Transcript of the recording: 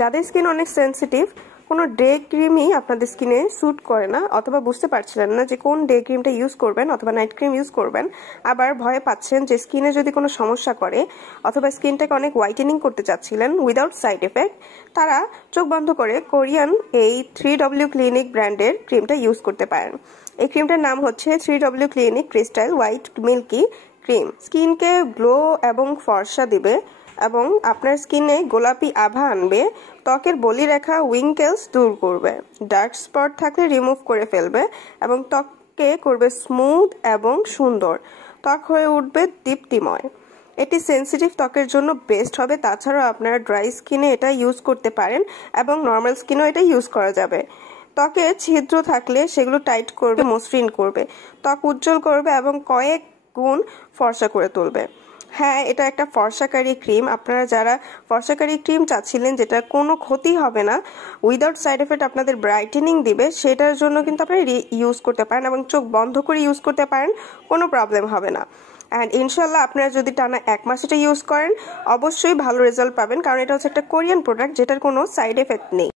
যাদের স্কিন অনেক সেন্সিটিভ, কোনো ডে ক্রিমই আপনাদের স্কিনে স্যুট করে না, অথবা বুঝতে পারছিলেন না যে কোন ডে ক্রিমটা ইউজ করবেন অথবা নাইট ক্রিম ইউজ করবেন, আবার ভয়ে পাচ্ছেন যে স্কিনে যদি কোনো সমস্যা করে, অথবা স্কিনটাকে অনেক হোয়াইটেনিং করতে চাচ্ছিলেন উইদাউট সাইড এফেক্ট, তারা চোখ বন্ধ করে কোরিয়ান এই 3W ক্লিনিক ব্র্যান্ডের ক্রিমটা ইউজ করতে পারেন। এই ক্রিমটার নাম হচ্ছে 3W clinic crystal white milky cream. স্কিনকে গ্লো এবং ফর্সা দিবে এবং আপনার স্কিনে গোলাপি আভা আনবে, ত্বকের বলিরেখা উইঙ্কেলস দূর করবে, ডার্ক স্পট থাকলে রিমুভ করে ফেলবে এবং ত্বককে করবে স্মুথ এবং সুন্দর, ত্বক হয়ে উঠবে দীপ্তিময়। এটি সেন্সিটিভ ত্বকের জন্য বেস্ট হবে। তাছাড়াও আপনারা ড্রাই স্কিনে এটা ইউজ করতে পারেন এবং নর্মাল স্কিনেও এটা ইউজ করা যাবে। ত্বকে ছিদ্র থাকলে সেগুলো টাইট করবে, মসৃণ করবে, ত্বক উজ্জ্বল করবে এবং কয়েক গুণ ফর্সা করে তুলবে। হ্যাঁ, এটা একটা ফর্সাকারী ক্রিম। আপনারা যারা ফর্সাকারী ক্রিম চাচ্ছিলেন যেটা কোনো ক্ষতি হবে না, উইদাউট সাইড এফেক্ট আপনাদের ব্রাইটেনিং দিবে, সেটার জন্য কিন্তু আপনারা ইউজ করতে পারেন এবং চোখ বন্ধ করে ইউজ করতে পারেন, কোনো প্রবলেম হবে না। অ্যান্ড ইনশাল্লাহ আপনারা যদি টানা 1 মাস এটা ইউজ করেন অবশ্যই ভালো রেজাল্ট পাবেন, কারণ এটা হচ্ছে একটা কোরিয়ান প্রোডাক্ট যেটার কোনো সাইড এফেক্ট নেই।